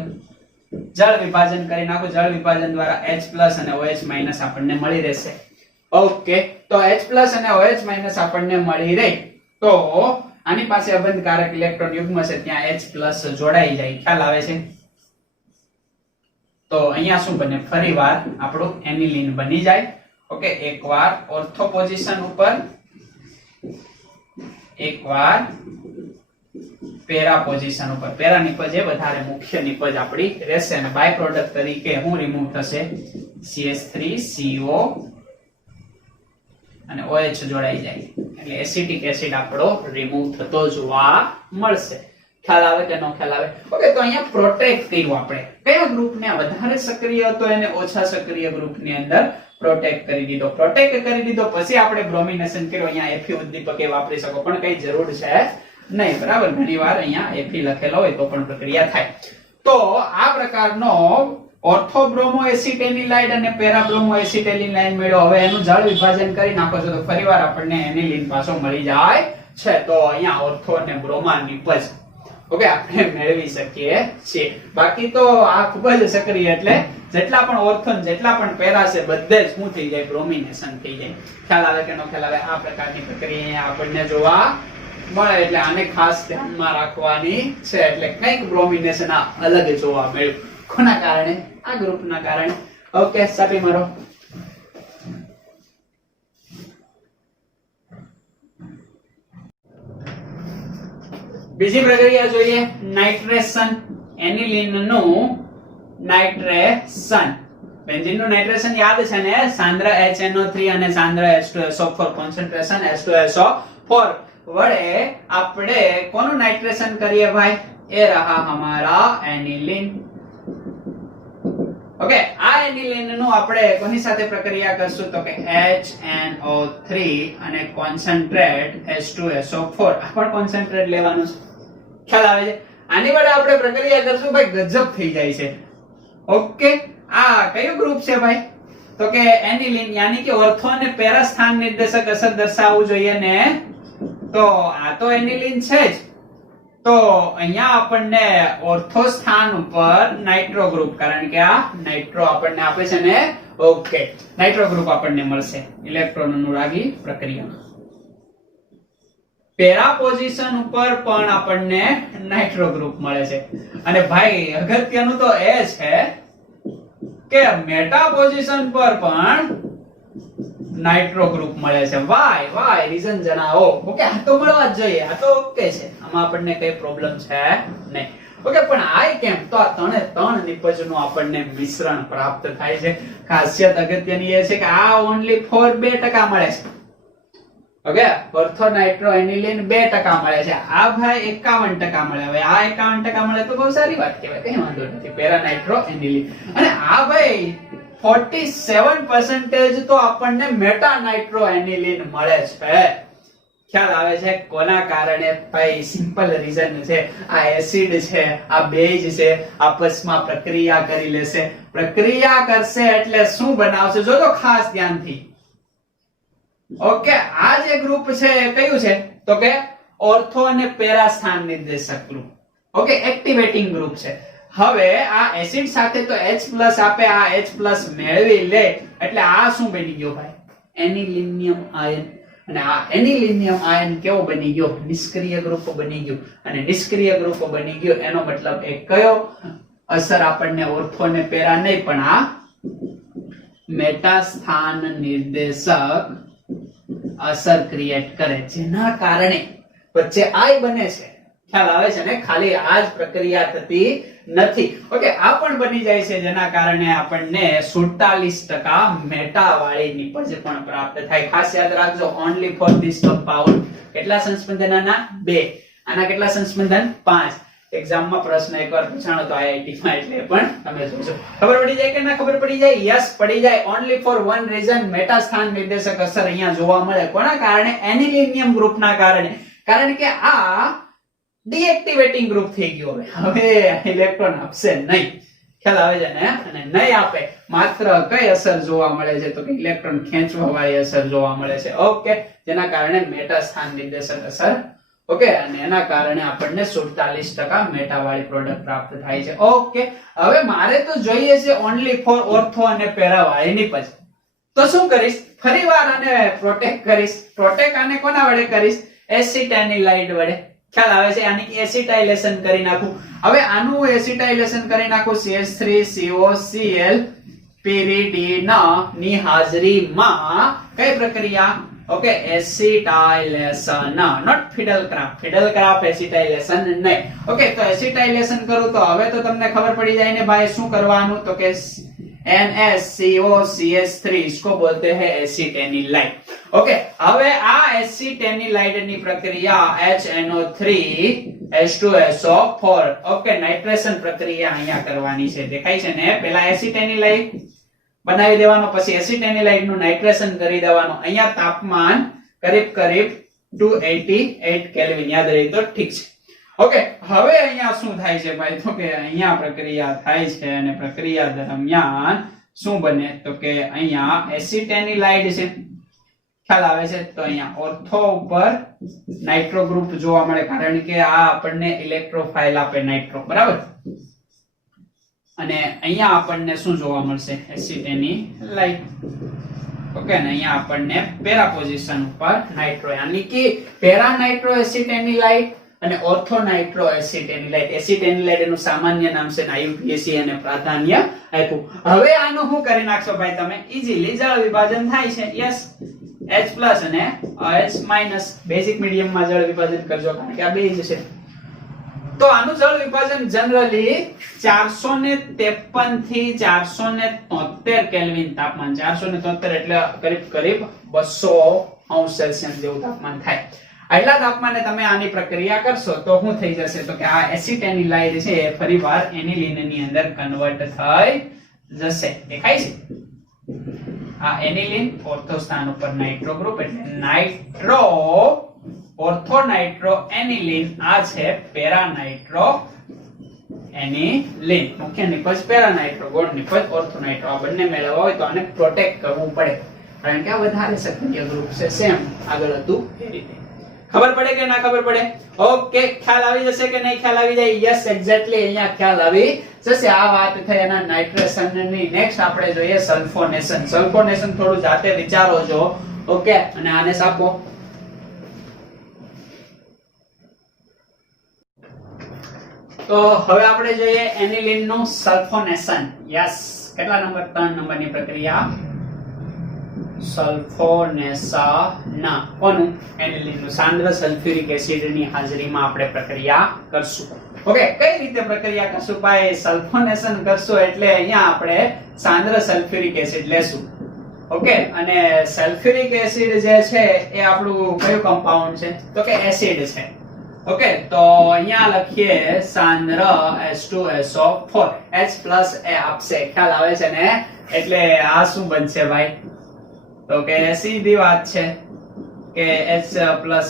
જળ વિભાજન કરી નાખું. જળ વિભાજન દ્વારા H+ અને OH- આપણને મળી રહેશે. ઓકે, તો H+ અને OH- આપણને મળી રહી તો આની પાસે અબંધકારક ઇલેક્ટ્રોન યુગ્મ છે, ત્યાં H+ જોડાઈ જાય. ખ્યાલ આવે છે? તો અહીંયા શું બને? ફરીવાર આપણું એનિલીન બની જાય. ઓકે, એકવાર ઓર્થો પોઝિશન ઉપર, એકવાર પેરા પોઝિશન ઉપર. પેરા નિપજ એ વધારે મુખ્ય નિપજ આપણી રહેશે અને બાય પ્રોડક્ટ તરીકે શું રિમૂવ થશે? CH3 CO અને OH જોડાઈ જાય એટલે એસિટિક એસિડ આપણો રિમૂવ થતો જોવા મળશે. ખ્યાલ આવે કે ન ખ્યાલ આવે? ઓકે, તો અહીંયા પ્રોટેક્ટ કર્યું આપણે. કયા ગ્રુપને વધારે સક્રિય હતો એને ઓછા સક્રિય ગ્રુપની અંદર પ્રોટેક્ટ કરી દીધો. પ્રોટેક્ટ કરી દીધો પછી આપણે બ્રોમિનેશન કર્યું. અહીંયા Fe ઉદ્દીપક એ વાપરી શકો પણ કઈ જરૂર છે નહીં. બરાબર? ઘણીવાર અહીંયા Fe લખેલો હોય તો પણ પ્રક્રિયા થાય. તો આ પ્રકારનો ઓર્થોબ્રોમો એસિટેનિલાઇડ અને પેરાબ્રોમો એસિટેનિલાઇડ મળ્યો. હવે એનું જળ વિભાજન કરી નાખો છો તો ફરીવાર આપણને એનિલીન પાછો મળી જાય છે. તો અહીંયા ઓર્થો અને બ્રોમા નિપજ ઓકે આપણે મેળવી શકીએ છીએ. બાકી તો આ ખૂબ જ સક્રિય એટલે જેટલા પણ ઓર્થો જેટલા પણ પેરા છે બધે જ શું થઈ જાય? બ્રોમિનેશન થઈ જાય. ખ્યાલ આવે કે ન ખ્યાલ આવે? આ પ્રકારની પ્રક્રિયા આપણને જોવા મળે એટલે આને ખાસ ધ્યાનમાં રાખવાની છે. એટલે કંઈક બ્રોમિનેશન આ અલગ જોવા મળ્યું. કોના કારણે? આ ગ્રુપના કારણે. ઓકે, સાપી મારો. બીજી પ્રક્રિયા જોઈએ, નાઇટ્રેશન. એનિલીન નું નાઇટ્રેશન. બેન્ઝીન નું નાઇટ્રેશન યાદ છે ને? સાંદ્ર HNO3 અને સાંદ્ર H2SO4 કોન્સન્ટ્રેશન H2SO4 વડે આપણે કોનું નાઇટ્રેશન કરીએ ભાઈ? એ રહા હમારા એનિલીન. ઓકે, આ એનિલીન નું આપણે કોની સાથે પ્રક્રિયા કરશું? તો કે HNO3 અને કોન્સન્ટ્રેટ H2SO4. આ પણ કોન્સન્ટ્રેટ લેવાનું છે. ખ્યાલ આવે છે? આની વડે આપણે પ્રક્રિયા કરશું ભાઈ, ગજબ થઈ જાય છે. ઓકે, આ કયું ગ્રુપ છે ભાઈ? તો કે એનિલીન, યાની કે ઓર્થો અને પેરા સ્થાન નિર્દેશક અસર દર્શાવવું જોઈએ ને. તો આ તો એનિલીન છે જ. તો અહીંયા આપણને ઓર્થો સ્થાન ઉપર નાઇટ્રો ગ્રુપ, કારણ કે આ નાઇટ્રો આપણને આપે છે ને. ઓકે, નાઇટ્રો ગ્રુપ આપણને મળશે ઇલેક્ટ્રોન અનુરાગી પ્રક્રિયા. પેરા પોઝિશન ઉપર પણ આપણને નાઇટ્રો ગ્રુપ મળે છે. અને ભાઈ અગત્યનું તો એ છે કે મેટા પોઝિશન પર પણ નાઇટ્રો ગ્રુપ મળે છે. વાય રીઝન જણાવો. ઓકે, આ તો મળવા જ જોઈએ. આ તો ઓકે છે, આમાં આપણને કઈ પ્રોબ્લેમ છે નહીં. ઓકે, પણ આ કેમ? તો આ ત્રણ નિપજનું આપણને મિશ્રણ પ્રાપ્ત થાય છે. ખાસિયત અગત્યની એ છે કે આ ઓન્લી ફોર 2% મળે છે. ઓકે, ઓર્થો નાઇટ્રો એનિલીન 2% મળે છે. આ ભાઈ 51% મળે. હવે આ 51% મળે તો બહુ સારી વાત કહેવાય, કઈ વાંધો નથી. Para nitro aniline. અને આ ભાઈ 47% તો આપણને મેટા નાઇટ્રો એનિલીન મળે છે. ખ્યાલ આવે છે? કોના કારણે ભાઈ? સિમ્પલ રીઝન છે, આ એસિડ છે, આ બેઝ છે, આપસમાં પ્રક્રિયા કરી લેશે. પ્રક્રિયા કરશે એટલે શું બનાવશે? જોજો ખાસ ધ્યાનથી. ઓકે, આ જે ગ્રુપ છે એ કયું છે? તો કે ઓર્થો અને પેરા સ્થાન નિર્દેશક ગ્રુપ. ઓકે, એક્ટિવેટિંગ ગ્રુપ છે. હવે આ એસિડ સાથે તો H+ આપે, આ H+ મેળવી લે એટલે આ શું બની ગયો ભાઈ? Anilinium ion. અને આ એનિલિનિયમ આયન કેવો બની ગયો? નિષ્ક્રિય ગ્રુપ બની ગયો. અને નિષ્ક્રિય ગ્રુપ બની ગયો એનો મતલબ એ કયો અસર આપણને ઓર્થો ને પેરા નહીં પણ આ મેટા સ્થાન નિર્દેશક અસર ક્રિએટ કરે, જેના કારણે વચ્ચે આય બને છે. ખ્યાલ આવે છે ને? ખાલી આ જ પ્રક્રિયા થતી નથી. ઓકે, આ પણ બની જાય છે જેના કારણે આપણને 47% મેટા વાળી નિપજ પણ પ્રાપ્ત થાય. ખાસ યાદ રાખજો, ઓન્લી ફોર ધીસ કમ્પાઉન્ડ. કેટલા સંસ્પંદન આના? 2. આના કેટલા સંસ્પંદન? 5. એક્ઝામમાં પ્રશ્ન એકવાર પૂછાણો તો આઈઆઈટી માં એટલે પણ તમે જોજો. ખબર પડી જાય કે ના ખબર પડી જાય? યસ, પડી જાય. Only four one reason meta સ્થાન નિર્દેશક અસર અહીંયા જોવા મળે. કોના કારણે? એનિલિનિયમ ગ્રુપના કારણે. કારણ કે આ ડીએક્ટિવેટિંગ ગ્રુપ થઈ ગયો. હવે ઇલેક્ટ્રોન આપશે નહીં. ખ્યાલ આવે છે ને? અને નહીં આપે માત્ર કઈ અસર જોવા મળે છે? તો કે ઇલેક્ટ્રોન ખેંચવા વાળી અસર જોવા મળે છે. ઓકે, જેના કારણે મેટા સ્થાન નિર્દેશક અસર. ઓકે, અને એના કારણે આપણને 47% મેટા વાળી પ્રોડક્ટ પ્રાપ્ત થાય છે. ઓકે, હવે મારે તો જોઈએ છે ઓન્લી ફોર ઓર્થો અને પેરા વાળી નિપજ. તો શું કરીશ? ફરીવાર આને પ્રોટેક્ટ કરીશ. પ્રોટેક્ટ આને કોના વડે કરીશ? એસિટાઇલાઇડ વડે. ખ્યાલ આવે છે? આની એસિટાઇલેશન કરી નાખું. હવે આનું એસિટાઇલેશન કરી નાખું CH3COCl pyridine ની હાજરીમાં. કઈ પ્રક્રિયા? Okay, એસિટાઇલેશન, not ફિડલક્રાફ્ટ. ફિડલક્રાફ્ટ એસિટાઇલેશન નહીં. ઓકે, તો એસિટાઇલેશન કરું તો હવે તો તમને ખબર પડી જાય ને ભાઈ શું કરવાનું? તો કે NaCOCH3 इसको बोलते हैं एसिटेनिलाइड. ओके, હવે આ એસિટેનિલાઇડ ની પ્રક્રિયા HNO3H2SO4. ઓકે, નાઇટ્રેશન પ્રક્રિયા અહીંયા કરવાની છે. દેખાય છે ને? પહેલા એસિટેનિલાઇડ બનાવી દેવાનો, પછી એસિટેનિલાઇડ નું નાઇટ્રેશન કરી દેવાનું. અહીંયા તાપમાન કરીબ 288 કેલ્વિન. યાદ રહી તો ઠીક છે. ઓકે, હવે અહીંયા શું થાય છે ભાઈ? તો કે અહીંયા પ્રક્રિયા થાય છે અને પ્રક્રિયા દરમિયાન શું બને? તો કે અહીંયા એસિટેનિલાઇડ છે. ખ્યાલ આવે છે? તો અહીંયા ઓર્થો ઉપર નાઇટ્રો ગ્રુપ જોવા મળે, કારણ કે આ આપણને ઇલેક્ટ્રોફાઇલ આપે નાઇટ્રો, બરાબર? અને અહીંયા આપણને શું જોવા મળશે? એસિટેનિલાઇડ. ઓકે, અને અહીંયા આપણને પેરા પોઝિશન ઉપર નાઇટ્રો, યાની કે પેરા નાઇટ્રો એસિટેનિલાઇડ અને ઓર્થો નાઇટ્રો એસિટેનિલાઇડ. એસિટેનિલાઇડ એનું સામાન્ય નામ છે, IUPAC અને પ્રાધાન્ય આપ્યું. હવે આનું શું કરી નાખશો ભાઈ તમે? ઈઝીલી જળ વિભાજન થાય છે. યસ, H+ અને H-. બેઝિક મીડિયમ માં જળ વિભાજન કરજો, કારણ કે આ બે જ છે. તો આનું જળ વિભાજન જનરલી 453 થી 473 કેલ્વિન તાપમાન. 473 એટલે કરીબ 200 સેલ્સિયસ જેવું તાપમાન થાય. આટલા તાપમાને તમે આની પ્રક્રિયા કરશો તો શું થઈ જશે? તો કે આ એસિટેનિલાઇડ છે એ ફરીવાર એનિલિન ની અંદર કન્વર્ટ થઈ જશે. દેખાય છે? આ એનિલિન ઓર્થો સ્થાન ઉપર નાઇટ્રો ગ્રુપ એટલે નાઇટ્રો ઓર્થો નાઇટ્રો એનિલિન. આ છે પેરા નાઇટ્રો એનિલિન. મુખ્ય નિપજ પેરા નાઇટ્રો, ગૌણ નિપજ ઓર્થો નાઇટ્રો. આ બંને મેળવવા હોય તો આને પ્રોટેક્ટ કરવું પડે, કારણ કે આ વધારે સક્રિય ગ્રુપ છે. સેમ આગળ હતું એ રીતે. ખબર પડે કે ના ખબર પડે? ઓકે, ખ્યાલ આવી જશે કે નહીં? ખ્યાલ આવી જાય? યસ, એક્ઝેક્ટલી અહીંયા ખ્યાલ આવી જશે. આ વાત થઈ એના નાઇટ્રેશન ની. નેક્સ્ટ આપણે જોઈએ સલ્ફોનેશન. સલ્ફોનેશન થોડું જાતે વિચારો છો. ઓકે, અને આને સાપો. તો હવે આપણે જોઈએ એનિલિન નું સલ્ફોનેશન. યસ, કેટલા નંબર? 3 નંબરની પ્રક્રિયા સલ્ફોનેશન. કોનું? એનિલિન નું. સાંદ્ર સલ્ફ્યુરિક એસિડ ની હાજરીમાં આપણે પ્રક્રિયા કરશું. ઓકે, કઈ રીતે પ્રક્રિયા કરશું ભાઈ? સલ્ફોનેશન કરશું એટલે અહીંયા આપણે સાંદ્ર સલ્ફ્યુરિક એસિડ લેશું. ઓકે, અને સલ્ફ્યુરિક એસિડ જે છે એ આપણું કયું કમ્પાઉન્ડ છે? તો કે એસિડ છે. ઓકે, તો અહીંયા લખીએ સાંદ્ર H2SO4. H+ એ આપશે. ખ્યાલ આવે છે ને? એટલે આ શું બનશે ભાઈ? તો કે સીધી વાત છે કે H+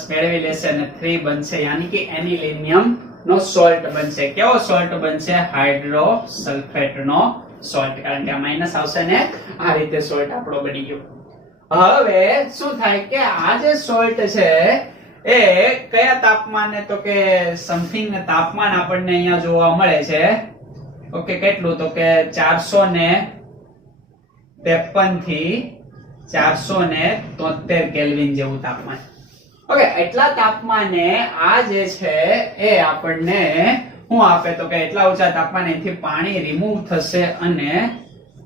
મેળવી લેશે અને 3 બનશે, યાની કે એનિલિનિયમ નો સોલ્ટ બનશે. કેવો સોલ્ટ બનશે? હાઇડ્રોસલ્ફેટ નો સોલ્ટ, કારણ કે આ માઈનસ આવશે ને આ રીતે સોલ્ટ આપણો બની ગયો. હવે શું થાય કે આ જે સોલ્ટ છે એ કયા તાપમાને, તો કે સમથિંગ તાપમાન આપણને અહીંયા જોવા મળે છે. ઓકે, કેટલું, તો કે 453 થી 473 કેલ્વિન જેવું તાપમાન. ઓકે, એટલા તાપમાને આ જે છે એ આપણને શું આપે, તો કે એટલા ઊંચા તાપમાનેથી પાણી રિમૂવ થશે અને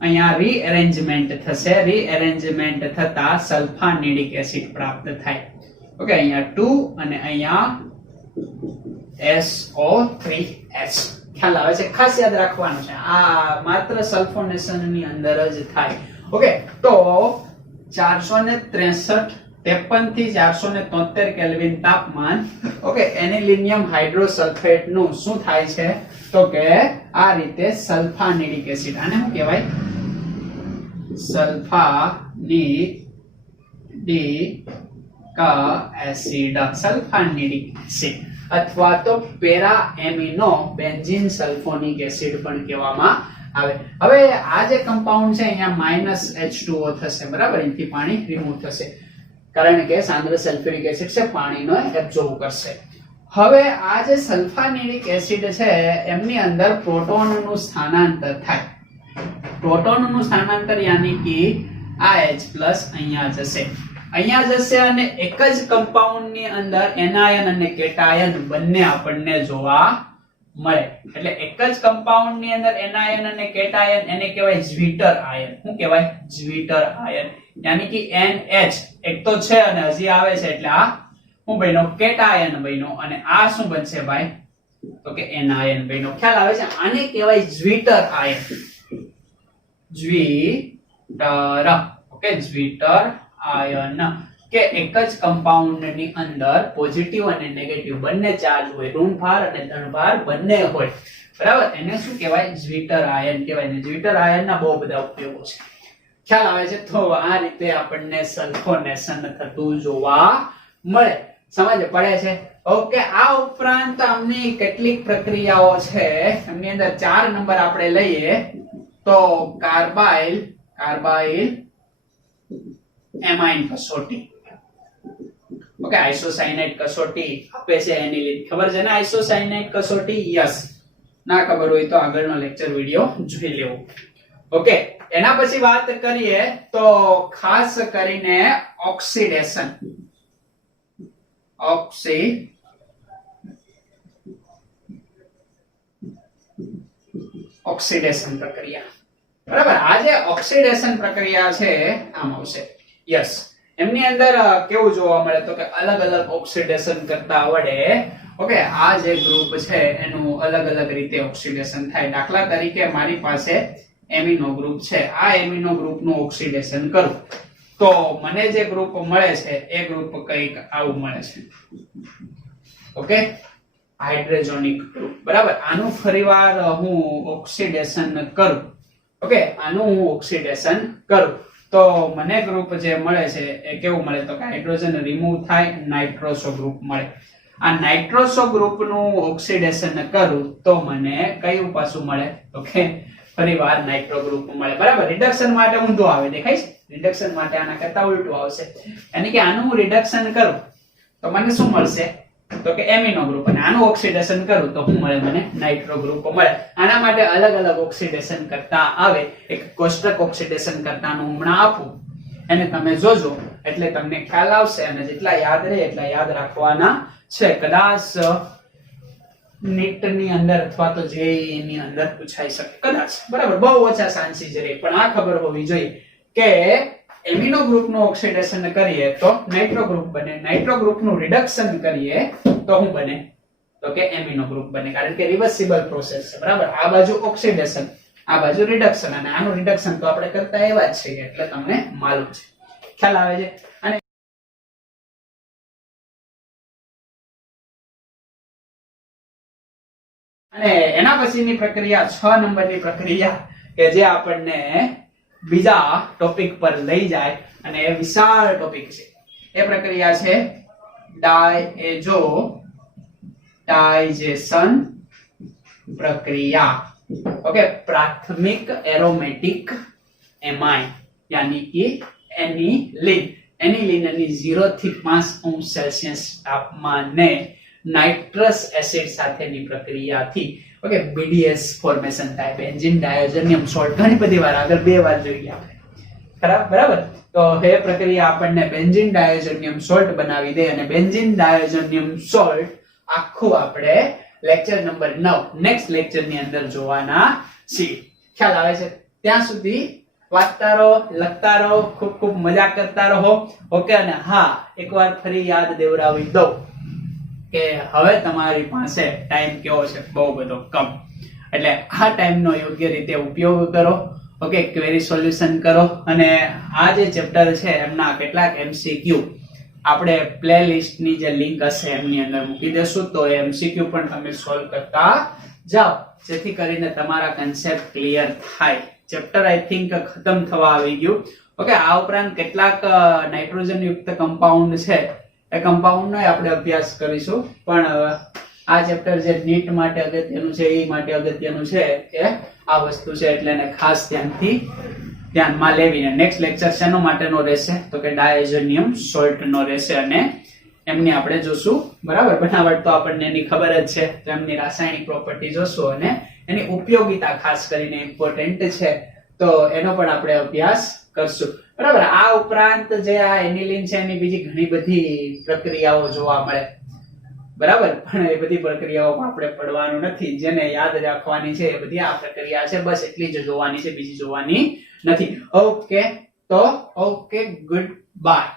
અહીંયા રીએરેન્જમેન્ટ થશે. રીએરેન્જમેન્ટ થતા સલ્ફાનિડિક એસિડ પ્રાપ્ત થાય. ઓકે, અહીંયા 2 અને અહીંયા SO3H. ખ્યાલ આવે છે? ખાસ યાદ રાખવાનું છે, આ માત્ર સલ્ફોનેશન ની અંદર જ થાય. ઓકે, તો 463 થી 473 કેલ્વિન તાપમાન. ઓકે, એનિલિનિયમ હાઇડ્રોસલ્ફેટ નું શું થાય છે, તો કે આ રીતે સલ્ફાનિડિક એસિડ. આને શું કહેવાય? સલ્ફાનિડિક એસિડ. સલ્ફાનિડિક એસિડ અથવા તો para amino benzene sulphonic acid પણ કહેવામાં આવે. હવે આ જે કમ્પાઉન્ડ છે અહીંયા -H2O થશે, બરાબર, અહીંથી પાણી રિમૂવ થશે કારણ કે સાંદ્ર સલ્ફ્યુરિક એસિડ છે, પાણીનો એબ્સોર્બ કરશે. હવે આ જે સલ્ફાનિડિક એસિડ છે એમની અંદર પ્રોટોનનું સ્થાનાંતર થાય. પ્રોટોનનું સ્થાનાંતર યાની કે આ H+ અહીંયા જશે, અને એક જ કમ્પાઉન્ડ ની અંદર એનાયન અને કેટાયન બંને આપણને જોવા મળે. એટલે એક જ કમ્પાઉન્ડ ની અંદર એનાયન અને કેટાયન, એને કહેવાય જ્વિટર આયન. શું કહેવાય? જ્વિટર આયન. યાની કે NH એક તો છે અને હજી આવે છે, એટલે આ શું બન્યો? કેટાયન બન્યો. અને આ શું બનશે ભાઈ? તો કે એનાયન બન્યો. ખ્યાલ આવે છે? આને કહેવાય જ્વિટર આયન. જ્વિટર. ઓકે, જ્વિટર આયન કે એક જ કમ્પાઉન્ડ ની અંદર પોઝિટિવ અને નેગેટિવ બંને ચાર્જ હોય, ઋણભાર અને ધનભાર બંને હોય, બરાબર, એને શું કહેવાય? જ્વિટર આયન કહેવાય. ને જ્વિટર આયનના બહુ બધા ઉપયોગો છે. ખ્યાલ આવે છે? તો આ રીતે આપણને સલ્ફોનેશન થતું જોવા મળે. સમજ પડે છે? ઓકે, આ ઉપરાંત આમની કેટલીક પ્રક્રિયાઓ છે, એમની અંદર 4 નંબર આપણે લઈએ તો કાર્બાઇલ એમાઇન કસોટી. ઓકે, આઇસોસાયનાઇડ કસોટી આપે છે એનિલિન. ખબર છે ને આઇસોસાયનાઇડ કસોટી? યસ. ના ખબર હોય તો આગળનો લેક્ચર વિડિયો જોઈ લેવો. ઓકે, એના પછી વાત કરીએ તો ખાસ કરીને ઓક્સિડેશન. ઓક્સિડેશન પ્રક્રિયા, બરાબર. આ જે ઓક્સિડેશન પ્રક્રિયા છે આમ આવશે. યસ, એમની અંદર કેવું જોવા મળે તો કે અલગ અલગ ઓક્સિડેશન કરતા આવડે. ઓકે, આ જે ગ્રુપ છે એનું અલગ અલગ રીતે ઓક્સિડેશન થાય. દાખલા તરીકે મારી પાસે એમિનો ગ્રુપ છે, આ એમિનો ગ્રુપનું ઓક્સિડેશન કરું તો મને જે ગ્રુપ મળે છે એ ગ્રુપ કંઈક આવું મળે છે. ઓકે, હાઇડ્રોજોનિક ગ્રુપ, બરાબર. આનું ફરીવાર હું ઓક્સિડેશન કરું. ઓકે, આનું હું ઓક્સિડેશન કરું તો મને ગ્રુપ જે મળે છે એ કેવું મળે તો કે હાઇડ્રોજન રિમૂવ થાય, નાઇટ્રોસો ગ્રુપ મળે. આ નાઇટ્રોસો ગ્રુપનું ઓક્સિડેશન કરું તો મને કયું પાછું મળે તો કે ફરીવાર નાઇટ્રો ગ્રુપ મળે, બરાબર. રિડક્શન માટે ઊંધું આવે, દેખાય છે? રિડક્શન માટે આના કરતા ઉલટું આવશે. એટલે કે આનું હું રિડક્શન કરું તો મને શું મળશે તો કે એમિનો ગ્રુપ, અને આનું ઓક્સિડેશન કરું તો શું મળે? મને નાઇટ્રો ગ્રુપ મળે. આના માટે અલગ અલગ ઓક્સિડેશન કરતા આવે. એક કોષ્ટક ઓક્સિડેશન કરતાનું હમણાં આપું, એને તમે જોજો એટલે તમને ખ્યાલ આવશે, અને જેટલા યાદ રહે એટલા યાદ રાખવાના છે. કદાચ નીટ ની અંદર અથવા તો જેઈઈ ની અંદર પૂછાઈ શકે કદાચ, બરાબર. બહુ ઓછા ચાન્સીસ રહે, પણ આ ખબર હોવી જોઈએ કે એમિનો ગ્રુપનું ઓક્સિડેશન કરીએ તો નાઇટ્રો ગ્રુપ બને, નાઇટ્રો ગ્રુપનું રિડક્શન કરીએ તો શું બને તો કે એમિનો ગ્રુપ બને, કારણ કે રિવર્સિબલ પ્રોસેસ છે, બરાબર. આ બાજુ ઓક્સિડેશન, આ બાજુ રિડક્શન, અને આનું રિડક્શન તો આપણે કરતા એવા જ છે એટલે તમને માલુમ છે. ખ્યાલ આવે છે? અને એના પછીની પ્રક્રિયા 6 નંબરની પ્રક્રિયા કે જે આપણને બીજા ટોપિક પર લઈ જાય, અને એ વિશાળ ટોપિક છે. એ પ્રક્રિયા છે ડાયજેશન પ્રક્રિયા. ઓકે, પ્રાથમિક એરોમેટિક એમાઇન યાની કે એનિલિન એનિલિન ની 0 થી 5 અંશ સેલ્સિયસ તાપમાને નાઇટ્રસ એસિડ સાથેની પ્રક્રિયાથી ઓકે BDS ફોર્મેશન થાય, બેન્ઝીન ડાયોજેનિયમ સોલ્ટ. ઘણી બધી વાર આગળ 2 વાર જોઈ ગયા આપણે, બરાબર. તો એ પ્રક્રિયા આપણને બેન્ઝીન ડાયોજેનિયમ સોલ્ટ બનાવી દે, અને બેન્ઝીન ડાયોજેનિયમ સોલ્ટ આખું આપણે લેક્ચર નંબર 9 નેક્સ્ટ લેક્ચર ની અંદર જોવાના છીએ. ખ્યાલ આવે છે? ત્યાં સુધી વાંચતા રહો, લખતા રહો, ખૂબ ખૂબ મજા કરતા રહો. ઓકે. અને હા, એકવાર ફરી યાદ દેવડાવી દઉં કે હવે તમારી પાસે ટાઈમ કેવો છે? બહુ બધો કમ. એટલે આ ટાઈમનો યોગ્ય રીતે ઉપયોગ કરો. ઓકે, ક્વેરી સોલ્યુશન કરો. અને આ જે ચેપ્ટર છે એમના કેટલાક MCQ આપણે પ્લેલિસ્ટ ની જે લિંક હશે એમની અંદર મૂકી દેશું, તો એ MCQ પણ તમે સોલ્વ કરતા જાઓ, જેથી કરીને તમારા કન્સેપ્ટ ક્લિયર થાય. ચેપ્ટર આઈ થિંક ખતમ થવા આવી ગયું. ઓકે. આ ઉપરાંત કેટલાક નાઇટ્રોજન યુક્ત કમ્પાઉન્ડ છે એ કમ્પાઉન્ડ નો આપણે અભ્યાસ કરીશું, પણ આ ચેપ્ટર જે નીટ માટે અગત્યનું છે એ માટે અગત્યનું છે કે આ વસ્તુ છે, એટલે એને ખાસ ધ્યાનમાં લેવીને નેક્સ્ટ લેક્ચર શેનો માટેનો રહેશે તો કે ડાયોજેનિયમ સોલ્ટ નો રહેશે, અને એમની આપણે જોશું. બરાબર. બનાવટ તો આપણને એની ખબર જ છે, તો એમની રાસાયણિક પ્રોપર્ટી જોશું અને એની ઉપયોગિતા ખાસ કરીને ઇમ્પોર્ટન્ટ છે, તો એનો પણ આપણે અભ્યાસ કરશું. બરાબર. આ ઉપરાંત જે આ એનિલિન છે એની બીજી ઘણી બધી પ્રક્રિયાઓ જોવા મળે, બરાબર. પણ એ બધી પ્રક્રિયાઓમાં આપણે પડવાનું નથી. જેને યાદ રાખવાની છે એ બધી આ પ્રક્રિયા છે, બસ એટલી જ જોવાની છે, બીજી જોવાની નથી. ઓકે. તો ઓકે, ગુડ બાય.